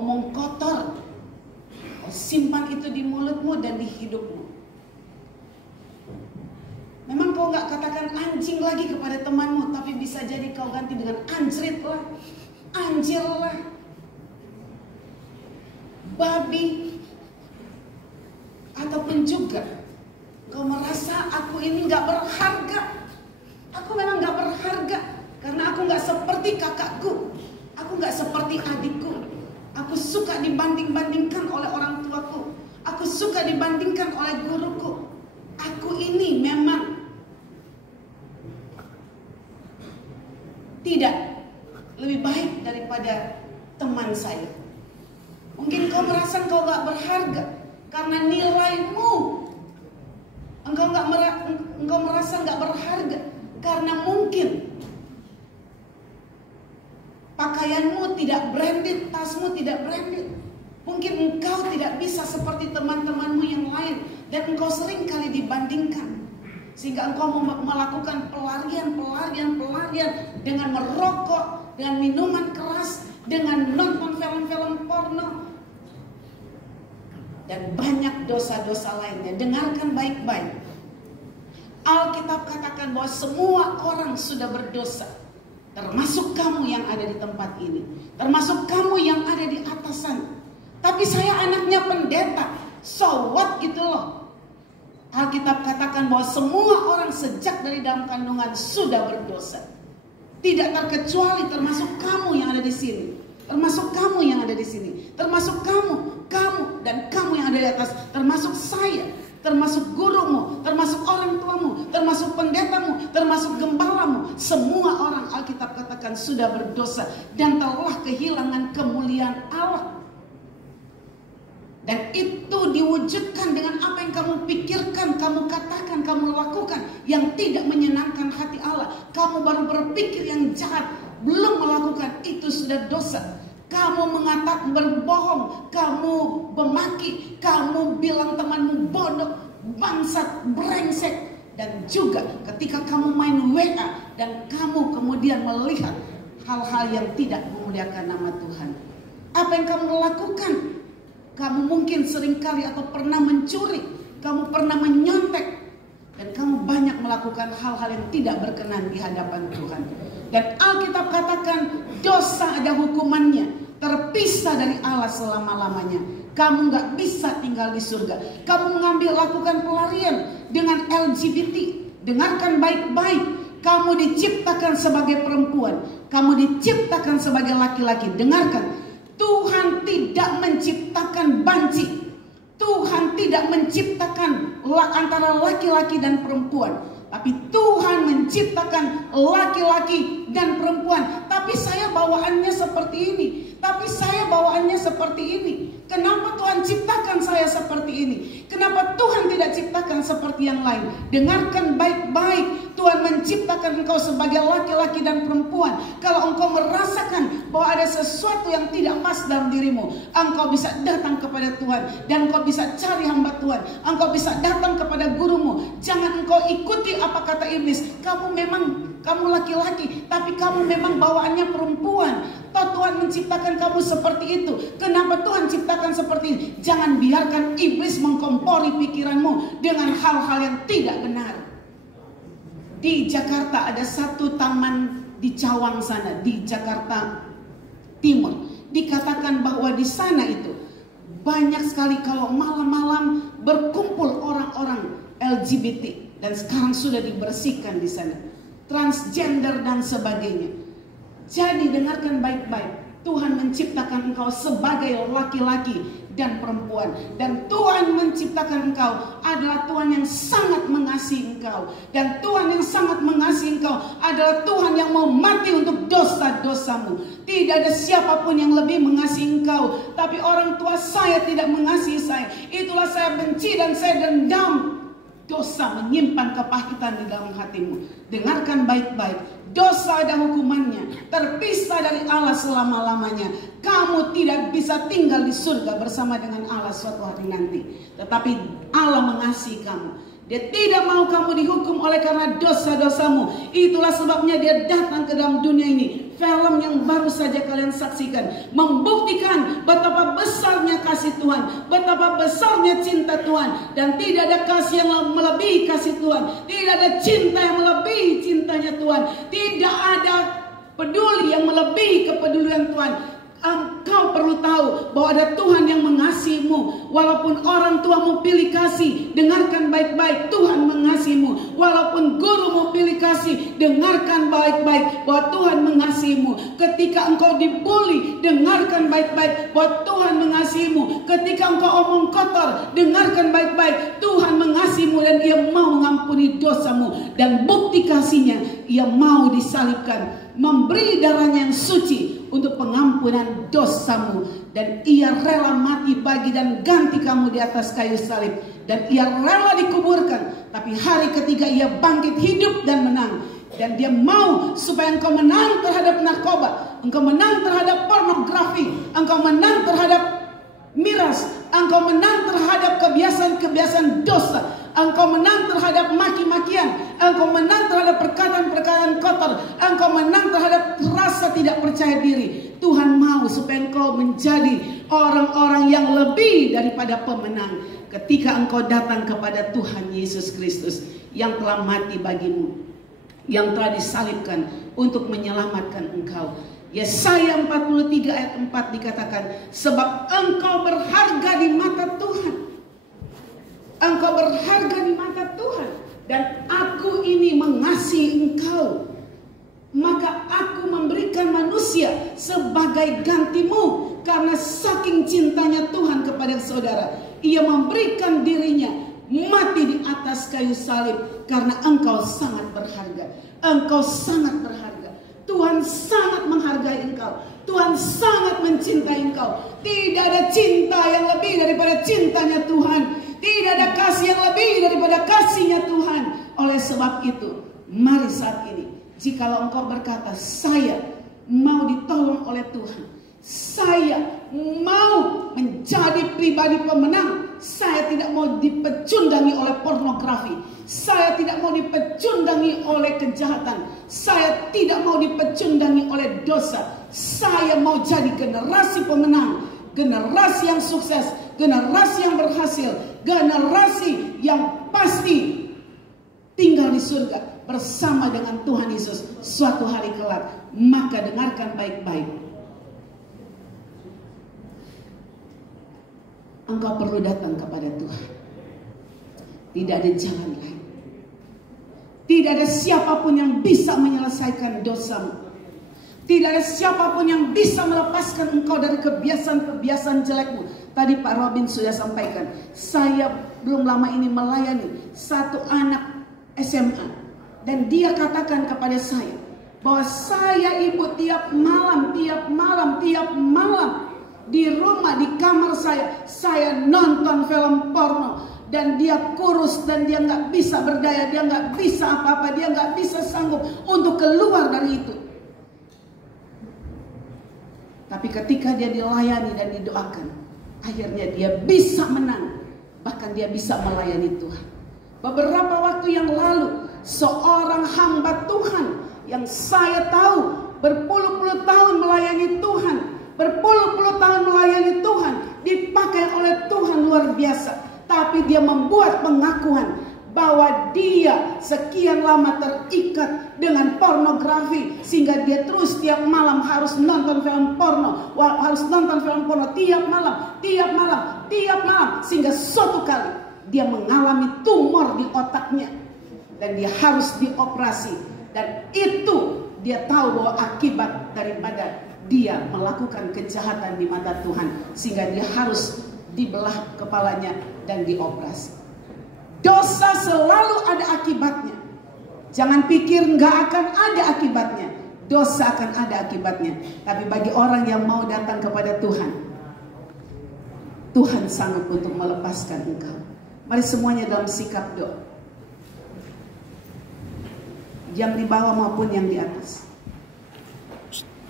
omong kotor, kau simpan itu di mulutmu dan di hidupmu. Memang kau gak katakan anjing lagi kepada temanmu, tapi bisa jadi kau ganti dengan anjrit lah, anjir lah, babi. Ataupun juga kau merasa aku ini gak berharga. Aku memang gak berharga karena aku gak seperti kakakku, aku gak seperti adikku. Aku suka dibanding-bandingkan oleh orang tuaku, aku suka dibandingkan oleh guruku. Aku ini memang tidak lebih baik daripada teman saya. Mungkin kau merasa kau gak berharga karena nilaimu. Engkau merasa gak berharga karena mungkin pakaianmu tidak branded, tasmu tidak branded. Mungkin engkau tidak bisa seperti teman-temanmu yang lain, dan engkau sering kali dibandingkan, sehingga engkau melakukan pelarian dengan merokok, dengan minuman keras, dengan nonton film-film porno, dan banyak dosa-dosa lainnya. Dengarkan baik-baik. Alkitab katakan bahwa semua orang sudah berdosa, termasuk kamu yang ada di tempat ini, termasuk kamu yang ada di atas sana. Tapi saya anaknya pendeta, so what gitu loh. Alkitab katakan bahwa semua orang sejak dari dalam kandungan sudah berdosa. Tidak terkecuali termasuk kamu yang ada di sini, termasuk kamu yang ada di sini, termasuk kamu dan kamu yang ada di atas, termasuk saya, termasuk gurumu, termasuk orang tuamu, termasuk pendetamu, termasuk gembalamu. Semua orang Alkitab katakan sudah berdosa dan telah kehilangan kemuliaan Allah. Dan itu diwujudkan dengan apa yang kamu pikirkan, kamu katakan, kamu lakukan yang tidak menyenangkan hati Allah. Kamu baru berpikir yang jahat, belum melakukan, itu sudah dosa. Kamu mengatakan berbohong, kamu memaki, kamu bilang temanmu bodoh, bangsat, brengsek. Dan juga ketika kamu main WA dan kamu kemudian melihat hal-hal yang tidak memuliakan nama Tuhan. Apa yang kamu lakukan? Kamu mungkin seringkali atau pernah mencuri, kamu pernah menyontek, dan kamu banyak melakukan hal-hal yang tidak berkenan di hadapan Tuhan. Dan Alkitab katakan dosa ada hukumannya, terpisah dari Allah selama-lamanya. Kamu gak bisa tinggal di surga. Kamu mengambil lakukan pelarian dengan LGBT. Dengarkan baik-baik. Kamu diciptakan sebagai perempuan, kamu diciptakan sebagai laki-laki. Dengarkan. Tuhan tidak menciptakan banci. Tuhan tidak menciptakan antara laki-laki dan perempuan. Tapi Tuhan menciptakan laki-laki dan perempuan. Tapi saya bawaannya seperti ini. Tapi saya bawaannya seperti ini. Kenapa Tuhan ciptakan saya seperti ini? Kenapa Tuhan tidak ciptakan seperti yang lain? Dengarkan baik-baik. Tuhan menciptakan engkau sebagai laki-laki dan perempuan. Kalau engkau merasakan bahwa ada sesuatu yang tidak pas dalam dirimu, engkau bisa datang kepada Tuhan. Dan engkau bisa cari hamba Tuhan. Engkau bisa datang kepada gurumu. Jangan engkau ikuti apa kata iblis. Kamu laki-laki, tapi kamu memang bawaannya perempuan. Toh Tuhan menciptakan kamu seperti itu. Kenapa Tuhan ciptakan seperti ini? Jangan biarkan iblis mengkompori pikiranmu dengan hal-hal yang tidak benar. Di Jakarta ada satu taman di Cawang sana, di Jakarta Timur. Dikatakan bahwa di sana itu banyak sekali kalau malam-malam berkumpul orang-orang LGBT. Dan sekarang sudah dibersihkan di sana, transgender dan sebagainya. Jadi dengarkan baik-baik. Tuhan menciptakan engkau sebagai laki-laki dan perempuan. Dan Tuhan menciptakan engkau adalah Tuhan yang sangat mengasihi engkau. Dan Tuhan yang sangat mengasihi engkau adalah Tuhan yang mau mati untuk dosa-dosamu. Tidak ada siapapun yang lebih mengasihi engkau. Tapi orang tua saya tidak mengasihi saya. Itulah saya benci dan saya dendam. Dosa menyimpan kepahitan di dalam hatimu. Dengarkan baik-baik. Dosa ada hukumannya. Terpisah dari Allah selama-lamanya. Kamu tidak bisa tinggal di surga bersama dengan Allah suatu hari nanti. Tetapi Allah mengasihi kamu. Dia tidak mau kamu dihukum oleh karena dosa-dosamu. Itulah sebabnya dia datang ke dalam dunia ini. Film yang baru saja kalian saksikan membuktikan betapa besarnya cinta Tuhan. Dan tidak ada kasih yang melebihi kasih Tuhan. Tidak ada cinta yang melebihi cintanya Tuhan. Tidak ada peduli yang melebihi kepedulian Tuhan. Engkau perlu tahu bahwa ada Tuhan yang mengasihimu. Walaupun orang tuamu pilih kasih, dengarkan baik-baik, Tuhan mengasihimu. Walaupun gurumu pilih kasih, dengarkan baik-baik bahwa Tuhan mengasihimu. Ketika engkau dibully, dengarkan baik-baik bahwa Tuhan mengasihimu. Ketika engkau omong kotor, dengarkan baik-baik, Tuhan mengasihimu dan Ia mau mengampuni dosamu. Dan bukti kasihnya, Ia mau disalibkan, memberi darahnya yang suci untuk pengampunan dosamu. Dan Ia rela mati bagi dan ganti kamu di atas kayu salib. Dan Ia rela dikuburkan, tapi hari ketiga Ia bangkit hidup dan menang. Dan Dia mau supaya engkau menang terhadap narkoba, engkau menang terhadap pornografi, engkau menang terhadap miras, engkau menang terhadap kebiasaan-kebiasaan dosa, engkau menang terhadap maki-makian, engkau menang terhadap perkataan-perkataan kotor, engkau menang terhadap rasa tidak percaya diri. Tuhan mau supaya engkau menjadi orang-orang yang lebih daripada pemenang ketika engkau datang kepada Tuhan Yesus Kristus yang telah mati bagimu, yang telah disalibkan untuk menyelamatkan engkau. Yesaya 43 ayat 4 dikatakan, sebab engkau berharga di mata Tuhan. Engkau berharga di mata Tuhan. Dan aku ini mengasihi engkau. Maka aku memberikan manusia sebagai gantimu. Karena saking cintanya Tuhan kepada saudara, Ia memberikan dirinya mati di atas kayu salib. Karena engkau sangat berharga. Engkau sangat berharga. Tuhan sangat menghargai engkau. Tuhan sangat mencintai engkau. Tidak ada cinta yang lebih daripada cintanya Tuhan. Tidak ada kasih yang lebih daripada kasihnya Tuhan. Oleh sebab itu, mari saat ini, jikalau engkau berkata, saya mau ditolong oleh Tuhan, saya mau menjadi pribadi pemenang, saya tidak mau dipecundangi oleh pornografi, saya tidak mau dipecundangi oleh kejahatan, saya tidak mau dipecundangi oleh dosa, saya mau jadi generasi pemenang, generasi yang sukses, generasi yang berhasil, generasi yang pasti tinggal di surga bersama dengan Tuhan Yesus suatu hari kelak. Maka dengarkan baik-baik, engkau perlu datang kepada Tuhan. Tidak ada jalan lain. Tidak ada siapapun yang bisa menyelesaikan dosamu. Tidak ada siapapun yang bisa melepaskan engkau dari kebiasaan-kebiasaan jelekmu. Tadi Pak Robin sudah sampaikan, saya belum lama ini melayani satu anak SMA. Dan dia katakan kepada saya bahwa saya ibu tiap malam di rumah, di kamar saya nonton film porno. Dan dia kurus dan dia nggak bisa berdaya, dia nggak bisa apa-apa, dia nggak bisa sanggup untuk keluar dari itu. Tapi ketika dia dilayani dan didoakan, akhirnya dia bisa menang, bahkan dia bisa melayani Tuhan. Beberapa waktu yang lalu, seorang hamba Tuhan yang saya tahu berpuluh-puluh tahun melayani Tuhan, berpuluh-puluh tahun melayani Tuhan, dipakai oleh Tuhan luar biasa. Tapi dia membuat pengakuan bahwa dia sekian lama terikat dengan pornografi, sehingga dia terus tiap malam harus nonton film porno, tiap malam, sehingga suatu kali dia mengalami tumor di otaknya dan dia harus dioperasi. Dan itu dia tahu bahwa akibat daripada dia melakukan kejahatan di mata Tuhan, sehingga dia harus dibelah kepalanya dan dioperasi. Dosa selalu ada akibatnya. Jangan pikir nggak akan ada akibatnya. Dosa akan ada akibatnya. Tapi bagi orang yang mau datang kepada Tuhan, Tuhan sanggup untuk melepaskan engkau. Mari semuanya dalam sikap doa, yang di bawah maupun yang di atas,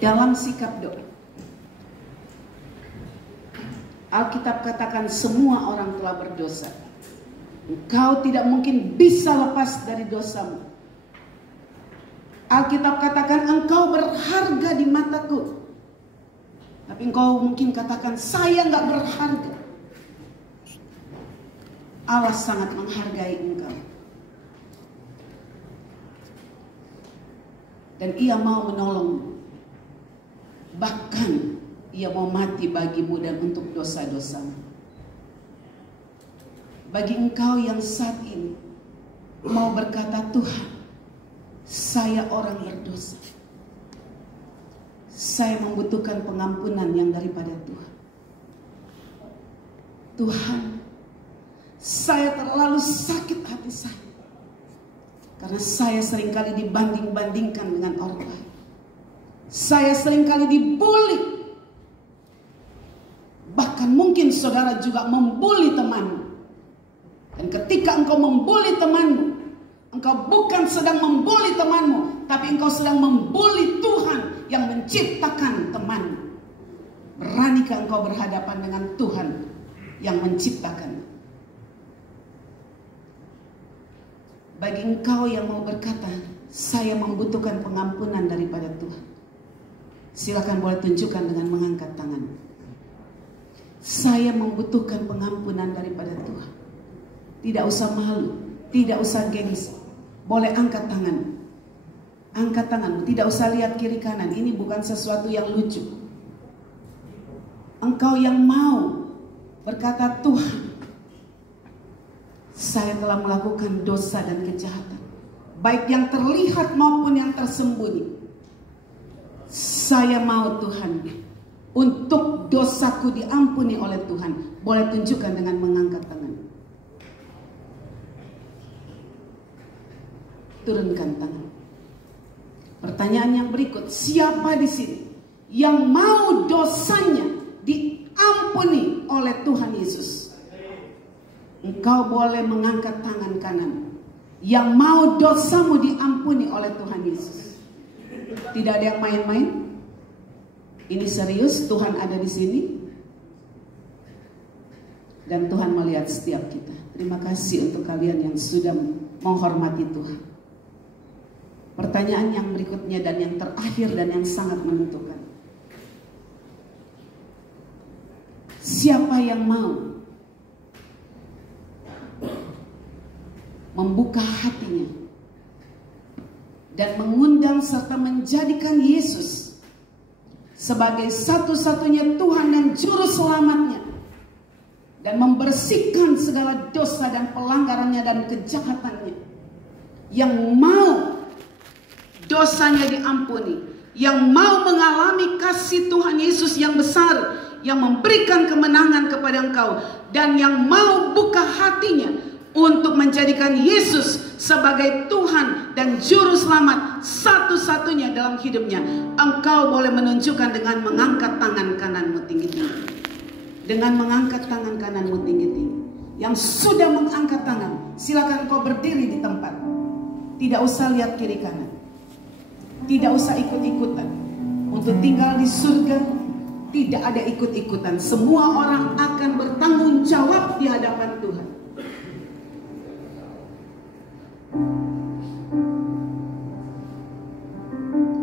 dalam sikap doa. Alkitab katakan semua orang telah berdosa. Engkau tidak mungkin bisa lepas dari dosamu. Alkitab katakan engkau berharga di mataku. Tapi engkau mungkin katakan saya nggak berharga. Allah sangat menghargai engkau. Dan Ia mau menolongmu. Bahkan Ia mau mati bagimu dan untuk dosa-dosamu. Bagi engkau yang saat ini mau berkata, Tuhan, saya orang berdosa. Saya membutuhkan pengampunan yang daripada Tuhan. Tuhan, saya terlalu sakit hati saya. Karena saya seringkali dibanding-bandingkan dengan orang lain. Saya seringkali dibully. Bahkan mungkin saudara juga membuli temanmu. Dan ketika engkau membuli temanmu, engkau bukan sedang membuli temanmu, tapi engkau sedang membuli Tuhan yang menciptakan temanmu. Beranikah engkau berhadapan dengan Tuhan yang menciptakan? Bagi engkau yang mau berkata, saya membutuhkan pengampunan daripada Tuhan, silakan boleh tunjukkan dengan mengangkat tangan. Saya membutuhkan pengampunan daripada Tuhan. Tidak usah malu, tidak usah gengsi. Boleh angkat tangan. Angkat tangan, tidak usah lihat kiri kanan. Ini bukan sesuatu yang lucu. Engkau yang mau berkata, Tuhan, saya telah melakukan dosa dan kejahatan, baik yang terlihat maupun yang tersembunyi. Saya mau Tuhan, untuk dosaku diampuni oleh Tuhan. Boleh tunjukkan dengan mengangkat tangan. Turunkan tangan. Pertanyaan yang berikut, siapa di sini yang mau dosanya diampuni oleh Tuhan Yesus? Engkau boleh mengangkat tangan kanan. Yang mau dosamu diampuni oleh Tuhan Yesus. Tidak ada yang main-main. Ini serius, Tuhan ada di sini. Dan Tuhan melihat setiap kita. Terima kasih untuk kalian yang sudah menghormati Tuhan. Pertanyaan yang berikutnya dan yang terakhir dan yang sangat menentukan. Siapa yang mau membuka hatinya dan mengundang serta menjadikan Yesus sebagai satu-satunya Tuhan dan Juru Selamatnya, dan membersihkan segala dosa dan pelanggarannya dan kejahatannya, yang mau dosanya diampuni, yang mau mengalami kasih Tuhan Yesus yang besar, yang memberikan kemenangan kepada engkau, dan yang mau buka hatinya untuk menjadikan Yesus sebagai Tuhan dan Juru Selamat satu-satunya dalam hidupnya. Engkau boleh menunjukkan dengan mengangkat tangan kananmu tinggi-tinggi. Dengan mengangkat tangan kananmu tinggi-tinggi. Yang sudah mengangkat tangan, silakan kau berdiri di tempat. Tidak usah lihat kiri kanan. Tidak usah ikut-ikutan. Untuk tinggal di surga tidak ada ikut-ikutan. Semua orang akan bertanggung jawab di hadapan Tuhan.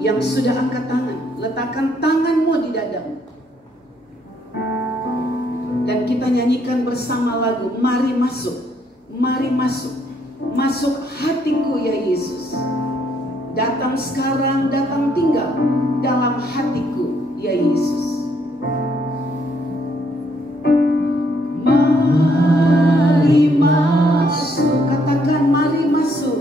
Yang sudah angkat tangan, letakkan tanganmu di dadamu. Dan kita nyanyikan bersama lagu, mari masuk, mari masuk. Masuk hatiku ya Yesus. Datang sekarang, datang tinggal dalam hatiku ya Yesus. Mari masuk, katakan mari masuk.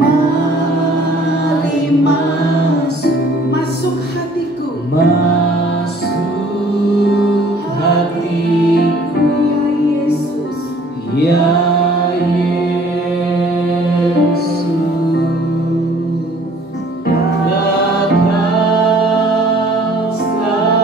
Mari masuk, masuk hatiku. Masuk hatiku ya Yesus. Ya Yesus, datang sekarang.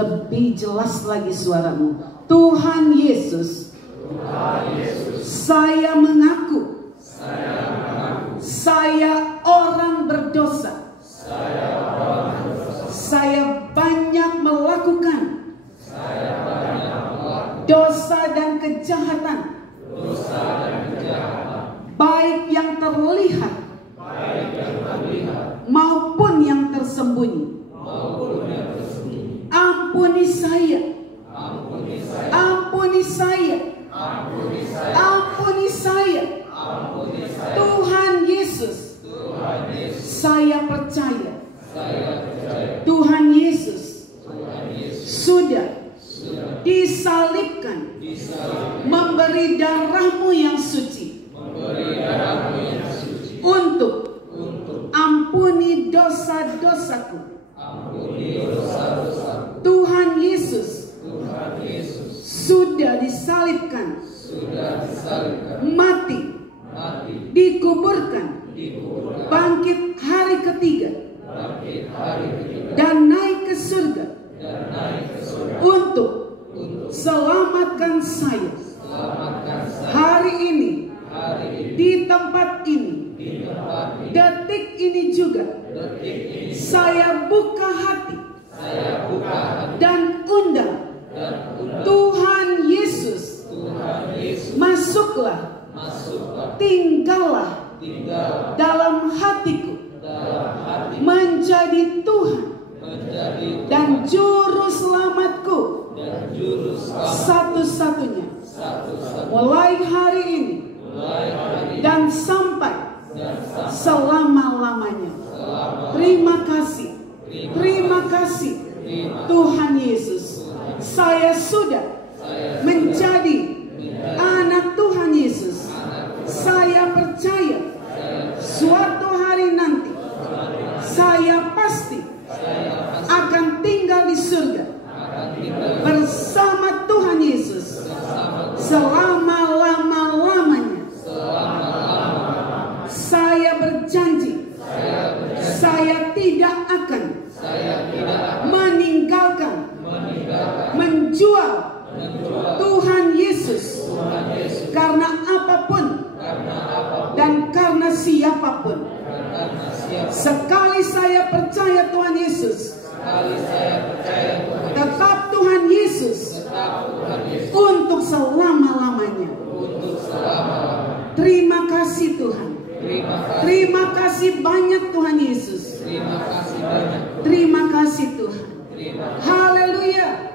Lebih jelas lagi suaramu. Tuhan Yesus, saya mengaku, saya orang berdosa. Saya banyak melakukan dosa dan kejahatan, baik yang terlihat maupun yang tersembunyi. Ampuni saya, ampuni saya, ampuni saya. Tuhan Yesus, saya percaya Tuhan Yesus sudah disalibkan, memberi darah-Mu yang suci untuk ampuni dosa-dosaku. Tuhan Yesus sudah disalibkan, mati, dikuburkan, bangkit hari ketiga, dan naik ke surga untuk selamatkan saya. Hari ini, di tempat ini, detik ini juga, saya buka hati dan undang Tuhan Yesus, masuklah, tinggallah dalam hatiku, menjadi Tuhan dan juru selamatku satu-satunya, mulai hari ini dan sampai selama-lamanya. Terima kasih, terima kasih Tuhan Yesus. Saya sudah menjadi anak Tuhan Yesus. Saya percaya suatu hari nanti saya pasti akan tinggal di surga bersama Tuhan Yesus selama-lama-lamanya. Saya berjanji, saya tidak akan meninggalkan, menjual Tuhan Yesus karena apapun dan karena siapapun. Sekali saya percaya Tuhan Yesus, tetap Tuhan Yesus untuk selama-lamanya. Terima kasih Tuhan. Terima kasih banyak Tuhan Yesus. Terima kasih Tuhan. Haleluya.